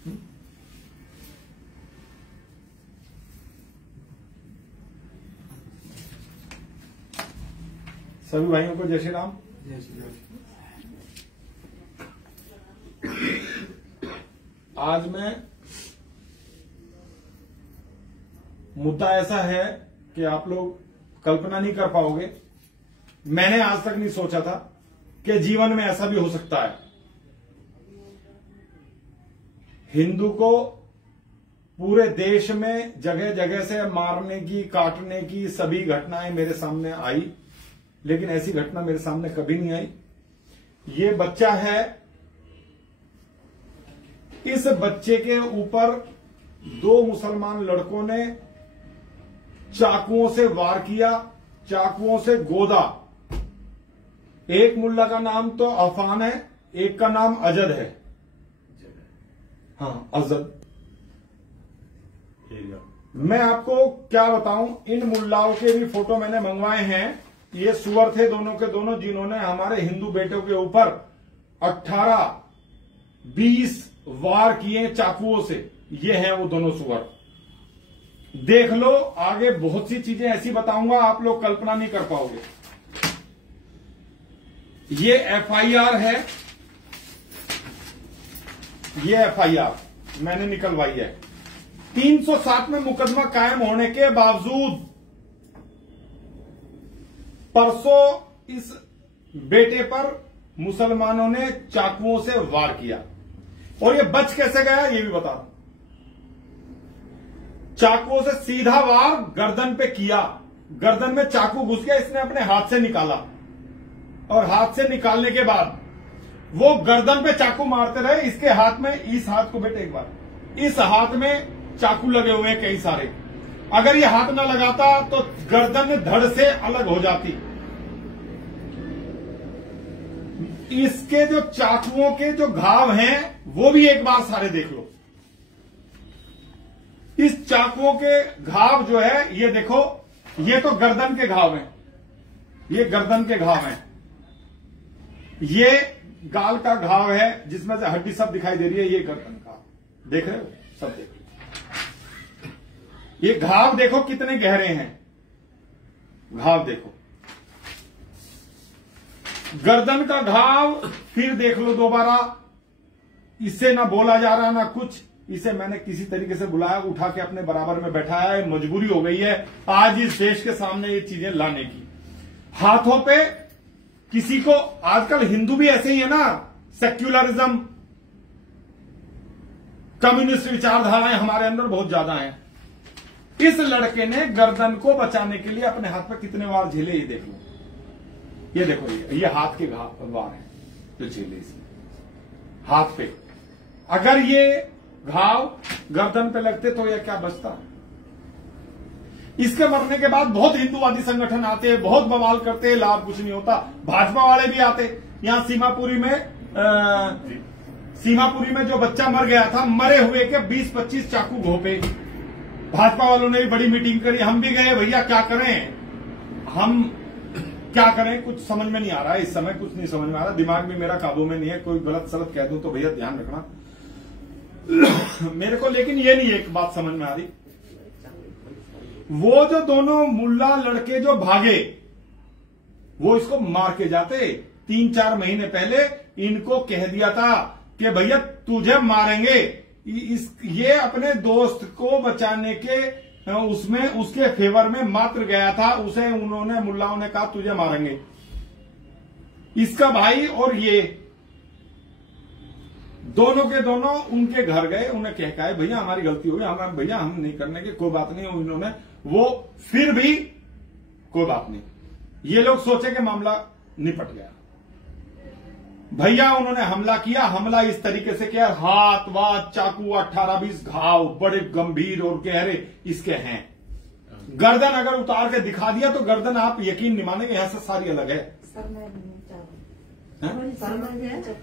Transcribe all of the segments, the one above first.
सभी भाइयों को जय श्री राम। जय श्री राम। आज मैं मुद्दा ऐसा है कि आप लोग कल्पना नहीं कर पाओगे। मैंने आज तक नहीं सोचा था कि जीवन में ऐसा भी हो सकता है। हिंदू को पूरे देश में जगह जगह से मारने की, काटने की सभी घटनाएं मेरे सामने आई, लेकिन ऐसी घटना मेरे सामने कभी नहीं आई। ये बच्चा है, इस बच्चे के ऊपर 2 मुसलमान लड़कों ने चाकुओं से वार किया, चाकुओं से गोदा। एक मुल्ला का नाम तो अफान है, एक का नाम अजद है। हाँ, अजद। मैं आपको क्या बताऊं, इन मुल्लाओं के भी फोटो मैंने मंगवाए हैं। ये सुअर थे दोनों के दोनों, जिन्होंने हमारे हिंदू बेटों के ऊपर 18-20 वार किए चाकुओं से। ये हैं वो दोनों सुअर। देख लो, आगे बहुत सी चीजें ऐसी बताऊंगा आप लोग कल्पना नहीं कर पाओगे। ये FIR है, ये FIR मैंने निकलवाई है। 307 में मुकदमा कायम होने के बावजूद परसों इस बेटे पर मुसलमानों ने चाकुओं से वार किया, और ये बच कैसे गया ये भी बता दूं। चाकुओं से सीधा वार गर्दन पे किया, गर्दन में चाकू घुस गया, इसने अपने हाथ से निकाला, और हाथ से निकालने के बाद वो गर्दन पे चाकू मारते रहे। इसके हाथ में, इस हाथ को बेटे एक बार, इस हाथ में चाकू लगे हुए कई सारे। अगर ये हाथ न लगाता तो गर्दन धड़ से अलग हो जाती। इसके जो चाकुओं के जो घाव हैं वो भी एक बार सारे देख लो। इस चाकुओं के घाव जो है, ये देखो, ये तो गर्दन के घाव हैं, ये गर्दन के घाव हैं। ये गाल का घाव है जिसमें से हड्डी सब दिखाई दे रही है, ये गर्दन का देख रहे हो, सब देख रहे हो। ये घाव देखो कितने गहरे हैं, घाव देखो, गर्दन का घाव। फिर देख लो दोबारा, इससे ना बोला जा रहा ना कुछ। इसे मैंने किसी तरीके से बुलाया, उठा के अपने बराबर में बैठाया है। मजबूरी हो गई है आज इस देश के सामने ये चीजें लाने की। हाथों पे किसी को, आजकल हिंदू भी ऐसे ही है ना, सेक्युलरिज्म, कम्युनिस्ट विचारधाराएं हमारे अंदर बहुत ज्यादा हैं। इस लड़के ने गर्दन को बचाने के लिए अपने हाथ पर कितने वार झेले, ये देख लो। ये देखो, ये हाथ के वार हैं जो झेले इसने हाथ पे। अगर ये घाव गर्दन पे लगते तो ये क्या बचता। इसके मरने के बाद बहुत हिंदूवादी संगठन आते हैं, बहुत बवाल करते हैं, लाभ कुछ नहीं होता। भाजपा वाले भी आते। यहां सीमापुरी में जो बच्चा मर गया था, मरे हुए के 20-25 चाकू घोंपे। भाजपा वालों ने भी बड़ी मीटिंग करी, हम भी गए। भैया क्या करें, हम क्या करें, कुछ समझ में नहीं आ रहा है इस समय, कुछ नहीं समझ में आ रहा। दिमाग भी मेरा काबू में नहीं है, कोई गलत सलत कह दूं तो भैया ध्यान रखना मेरे को। लेकिन ये नहीं एक बात समझ में आ रही, वो जो दोनों मुल्ला लड़के जो भागे, वो इसको मार के जाते। 3-4 महीने पहले इनको कह दिया था कि भैया तुझे मारेंगे। ये अपने दोस्त को बचाने के उसमें, उसके फेवर में मात्र गया था। उसे उन्होंने, मुल्लाओं ने कहा तुझे मारेंगे। इसका भाई और ये दोनों के दोनों उनके घर गए, उन्हें कहा भैया हमारी गलती हो गई, हम भैया हम नहीं करने के, कोई बात नहीं। उन्होंने वो फिर भी कोई बात नहीं, ये लोग सोचे कि मामला निपट गया। भैया उन्होंने हमला किया। हमला इस तरीके से किया, हाथ वाथ चाकू, 18-20 घाव बड़े गंभीर और गहरे इसके हैं। गर्दन अगर उतार के दिखा दिया तो गर्दन आप यकीन नहीं मानेंगे, यहां से सारी अलग है।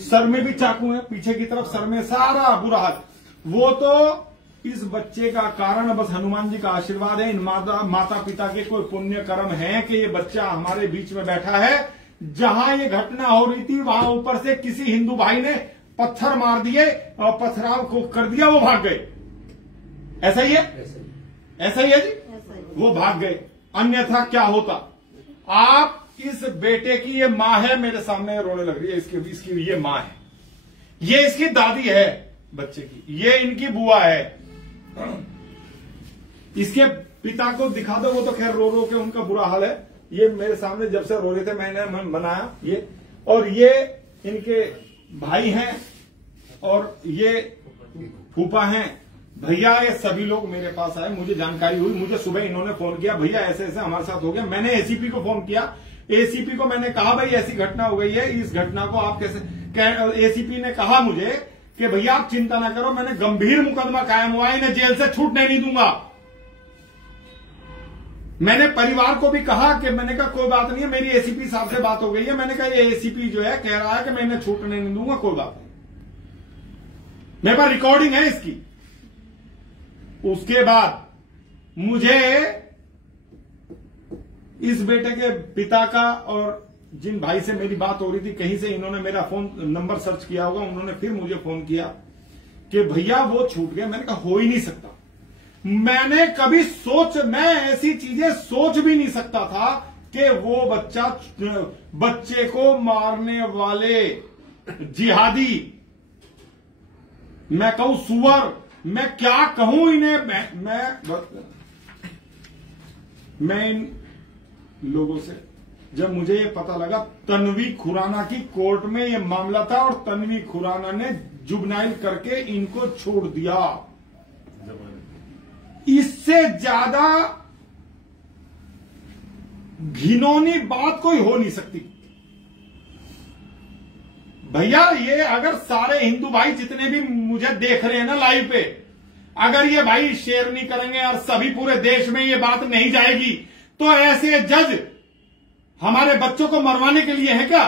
सर में भी चाकू है, पीछे की तरफ सर में सारा बुरा हाल। वो तो इस बच्चे का कारण बस हनुमान जी का आशीर्वाद है, इन माता पिता के कोई पुण्य कर्म है कि ये बच्चा हमारे बीच में बैठा है। जहां ये घटना हो रही थी वहां ऊपर से किसी हिंदू भाई ने पत्थर मार दिए और पथराव को कर दिया, वो भाग गए। ऐसा ही है, ऐसा ही है जी, वो भाग गए। अन्यथा क्या होता? आप इस बेटे की ये मां है, मेरे सामने रोने लग रही है, इसकी ये मां है, ये इसकी दादी है बच्चे की, ये इनकी बुआ है। इसके पिता को दिखा दो, वो तो खैर रो रो के उनका बुरा हाल है। ये मेरे सामने जब से रो रहे थे मैंने बनाया ये, और ये इनके भाई हैं और ये फूफा हैं, भैया, ये सभी लोग मेरे पास आए। मुझे जानकारी हुई, मुझे सुबह इन्होंने फोन किया, भैया ऐसे ऐसे हमारे साथ हो गया। मैंने एसीपी को फोन किया, एसीपी को मैंने कहा भाई ऐसी घटना हो गई है, इस घटना को आप कैसे। एसीपी ने कहा मुझे कि भैया आप चिंता ना करो, मैंने गंभीर मुकदमा कायम हुआ है, इन्हें जेल से छूटने नहीं दूंगा। मैंने परिवार को भी कहा कि मैंने कहा कोई बात नहीं है, मेरी एसीपी साहब से बात हो गई है, मैंने कहा ये एसीपी जो है कह रहा है कि मैं इन्हें छूटने नहीं दूंगा, कोई बात नहीं, मेरे पास रिकॉर्डिंग है इसकी। उसके बाद मुझे इस बेटे के पिता का और जिन भाई से मेरी बात हो रही थी, कहीं से इन्होंने मेरा फोन नंबर सर्च किया होगा, उन्होंने फिर मुझे फोन किया कि भैया वो छूट गया। मैंने कहा हो ही नहीं सकता, मैंने कभी मैं ऐसी चीजें सोच भी नहीं सकता था कि वो बच्चे को मारने वाले जिहादी, मैं कहूं सुअर, मैं क्या कहूं इन्हें। मैं इन लोगों से, जब मुझे ये पता लगा, तन्वी खुराना की कोर्ट में ये मामला था और तन्वी खुराना ने जुबनाइल करके इनको छोड़ दिया। इससे ज्यादा घिनौनी बात कोई हो नहीं सकती। भैया ये अगर सारे हिंदू भाई जितने भी मुझे देख रहे हैं ना लाइव पे, अगर ये भाई शेयर नहीं करेंगे और सभी पूरे देश में ये बात नहीं जाएगी, तो ऐसे जज हमारे बच्चों को मरवाने के लिए है क्या?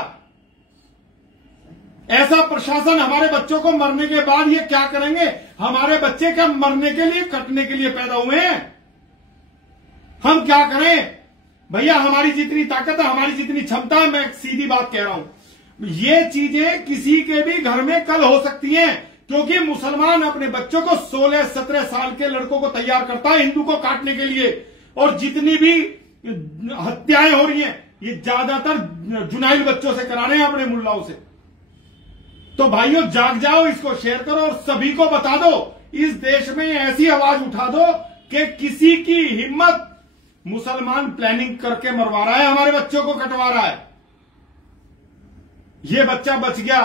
ऐसा प्रशासन हमारे बच्चों को मरने के बाद ये क्या करेंगे? हमारे बच्चे क्या मरने के लिए, कटने के लिए पैदा हुए हैं? हम क्या करें भैया? हमारी जितनी ताकत है, हमारी जितनी क्षमता है, मैं सीधी बात कह रहा हूं, ये चीजें किसी के भी घर में कल हो सकती हैं, क्योंकि मुसलमान अपने बच्चों को 16-17 साल के लड़कों को तैयार करता है हिंदू को काटने के लिए। और जितनी भी हत्याएं हो रही हैं, ये ज्यादातर जुनाइल बच्चों से करा रहे हैं, अपने मुल्लाओं से। तो भाइयों जाग जाओ, इसको शेयर करो और सभी को बता दो, इस देश में ऐसी आवाज उठा दो कि किसी की हिम्मत, मुसलमान प्लानिंग करके मरवा रहा है, हमारे बच्चों को कटवा रहा है। ये बच्चा बच गया,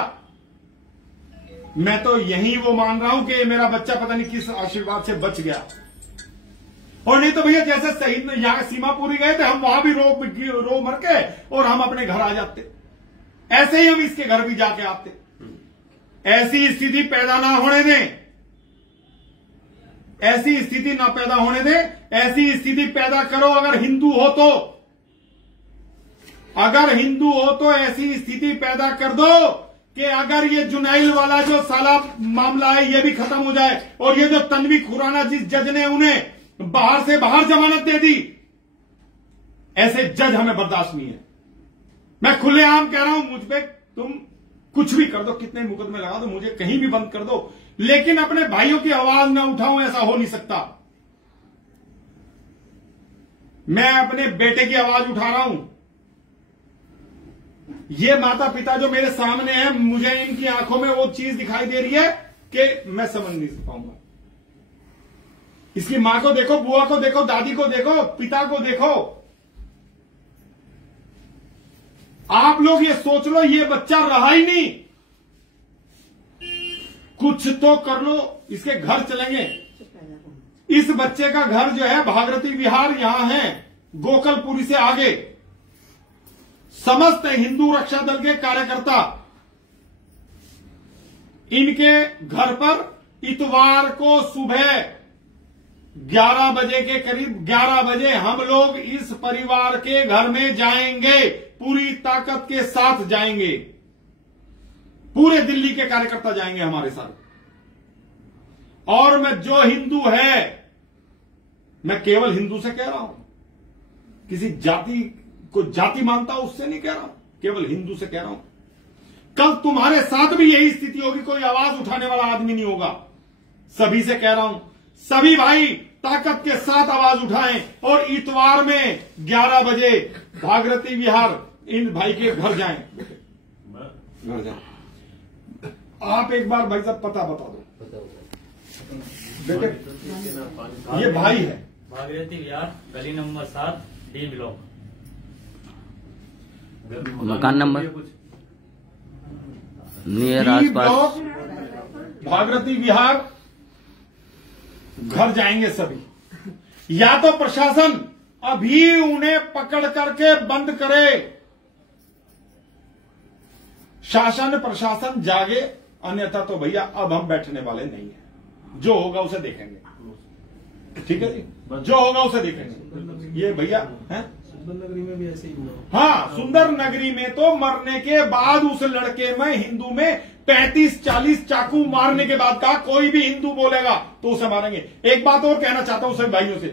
मैं तो यही वो मान रहा हूं कि मेरा बच्चा पता नहीं किस आशीर्वाद से बच गया। और नहीं तो भैया जैसे शहीद यहां सीमापुरी गए थे, हम वहां भी रो मर के और हम अपने घर आ जाते, ऐसे ही हम इसके घर भी जाके आते। ऐसी स्थिति पैदा ना होने दें, ऐसी स्थिति ना पैदा होने दें। ऐसी स्थिति पैदा करो अगर हिंदू हो तो, अगर हिंदू हो तो ऐसी स्थिति पैदा कर दो कि अगर ये जुनाइल वाला जो साला मामला है ये भी खत्म हो जाए, और ये जो तन्वी खुराना जिस जज ने उन्हें बाहर से बाहर जमानत दे दी, ऐसे जज हमें बर्दाश्त नहीं है। मैं खुलेआम कह रहा हूं, मुझ पे तुम कुछ भी कर दो, कितने मुकदमे लगा दो, मुझे कहीं भी बंद कर दो, लेकिन अपने भाइयों की आवाज ना उठाऊं, ऐसा हो नहीं सकता। मैं अपने बेटे की आवाज उठा रहा हूं। ये माता पिता जो मेरे सामने हैं, मुझे इनकी आंखों में वो चीज दिखाई दे रही है कि मैं समझ नहीं पाऊंगा। इसकी मां को देखो, बुआ को देखो, दादी को देखो, पिता को देखो। आप लोग ये सोच लो, ये बच्चा रहा ही नहीं, कुछ तो कर लो। इसके घर चलेंगे, इस बच्चे का घर जो है भागीरथी विहार यहां है, गोकलपुरी से आगे। समस्त हिंदू रक्षा दल के कार्यकर्ता इनके घर पर इतवार को सुबह 11 बजे के करीब, 11 बजे हम लोग इस परिवार के घर में जाएंगे, पूरी ताकत के साथ जाएंगे। पूरे दिल्ली के कार्यकर्ता जाएंगे हमारे साथ। और मैं जो हिंदू है, मैं केवल हिंदू से कह रहा हूं, किसी जाति को जाति मानता हूं उससे नहीं कह रहा हूं, केवल हिंदू से कह रहा हूं। कल तुम्हारे साथ भी यही स्थिति होगी, कोई आवाज उठाने वाला आदमी नहीं होगा। सभी से कह रहा हूं, सभी भाई ताकत के साथ आवाज उठाएं और इतवार में 11 बजे भागीरथी विहार इन भाई के घर जाएं। घर जाएं। आप एक बार भाई साहब पता बता दो बेटे। ये भाई है, भागीरथी विहार, गली नंबर 7, डी ब्लॉक। मकान नंबर नियर डी आसपास। ब्लॉक, भागीरथी विहार घर जाएंगे सभी। या तो प्रशासन अभी उन्हें पकड़ करके बंद करे, शासन प्रशासन जागे, अन्यथा तो भैया अब हम बैठने वाले नहीं हैं। जो होगा उसे देखेंगे, ठीक है जी, जो होगा उसे देखेंगे। ये भैया हैं सुंदर नगरी में भी ऐसे ही हुआ। हाँ, सुंदर नगरी में तो मरने के बाद उस लड़के में हिंदू में 35-40 चाकू मारने के बाद कहा कोई भी हिंदू बोलेगा तो उसे मारेंगे। एक बात और कहना चाहता हूं सभी भाइयों से,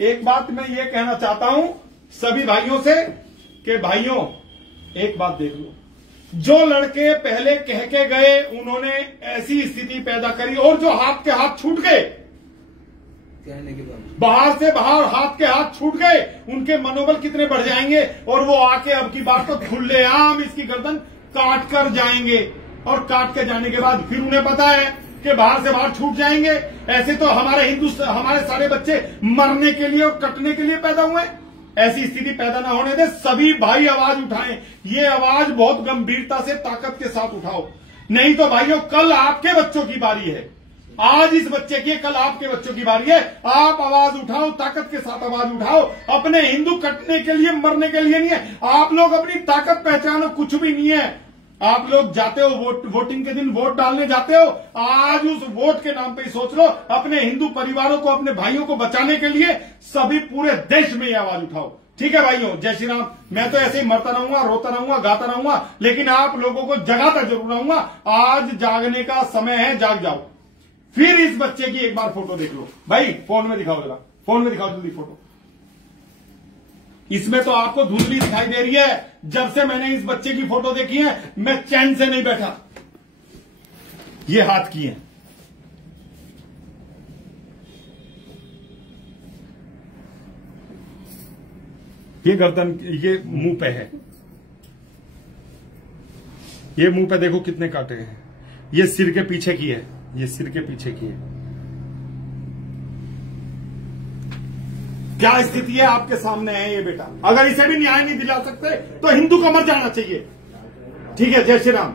एक बात मैं ये कहना चाहता हूं सभी भाइयों से कि भाइयों एक बात देख लो, जो लड़के पहले कह के गए उन्होंने ऐसी स्थिति पैदा करी, और जो हाथ के हाथ छूट गए, कहने के बाद बाहर से बाहर हाथ के हाथ छूट गए, उनके मनोबल कितने बढ़ जाएंगे, और वो आके अब की बार तो खुलेआम इसकी गर्दन काट कर जाएंगे। और काट के जाने के बाद फिर उन्हें पता है कि बाहर से बाहर छूट जाएंगे। ऐसे तो हमारे सारे बच्चे मरने के लिए और कटने के लिए पैदा हुए। ऐसी स्थिति पैदा ना होने दे। सभी भाई आवाज उठाएं, ये आवाज बहुत गंभीरता से ताकत के साथ उठाओ, नहीं तो भाइयों कल आपके बच्चों की बारी है। आज इस बच्चे की, कल आपके बच्चों की बारी है। आप आवाज उठाओ, ताकत के साथ आवाज उठाओ। अपने हिंदू कटने के लिए, मरने के लिए नहीं है। आप लोग अपनी ताकत पहचानो, कुछ भी नहीं है। आप लोग जाते हो वोटिंग के दिन वोट डालने जाते हो, आज उस वोट के नाम पे ही सोच लो अपने हिंदू परिवारों को, अपने भाइयों को बचाने के लिए सभी पूरे देश में ये आवाज उठाओ। ठीक है भाइयों, जय श्री राम। मैं तो ऐसे ही मरता रहूंगा, रोता रहूंगा, गाता रहूंगा, लेकिन आप लोगों को जगाता जरूर रहूंगा। आज जागने का समय है, जाग जाओ। फिर इस बच्चे की एक बार फोटो देख लो भाई, फोन में दिखाओ जरा, फोन में दिखाओ जल्दी फोटो। इसमें तो आपको धुंधली दिखाई दे रही है। जब से मैंने इस बच्चे की फोटो देखी है मैं चैन से नहीं बैठा। ये हाथ की है, ये गर्दन, ये मुंह पे है, ये मुंह पे देखो कितने कांटे हैं। ये सिर के पीछे की है, ये सिर के पीछे की है। क्या स्थिति है आपके सामने है ये बेटा। अगर इसे भी न्याय नहीं दिला सकते तो हिंदू को मर जाना चाहिए। ठीक है, जय श्री राम।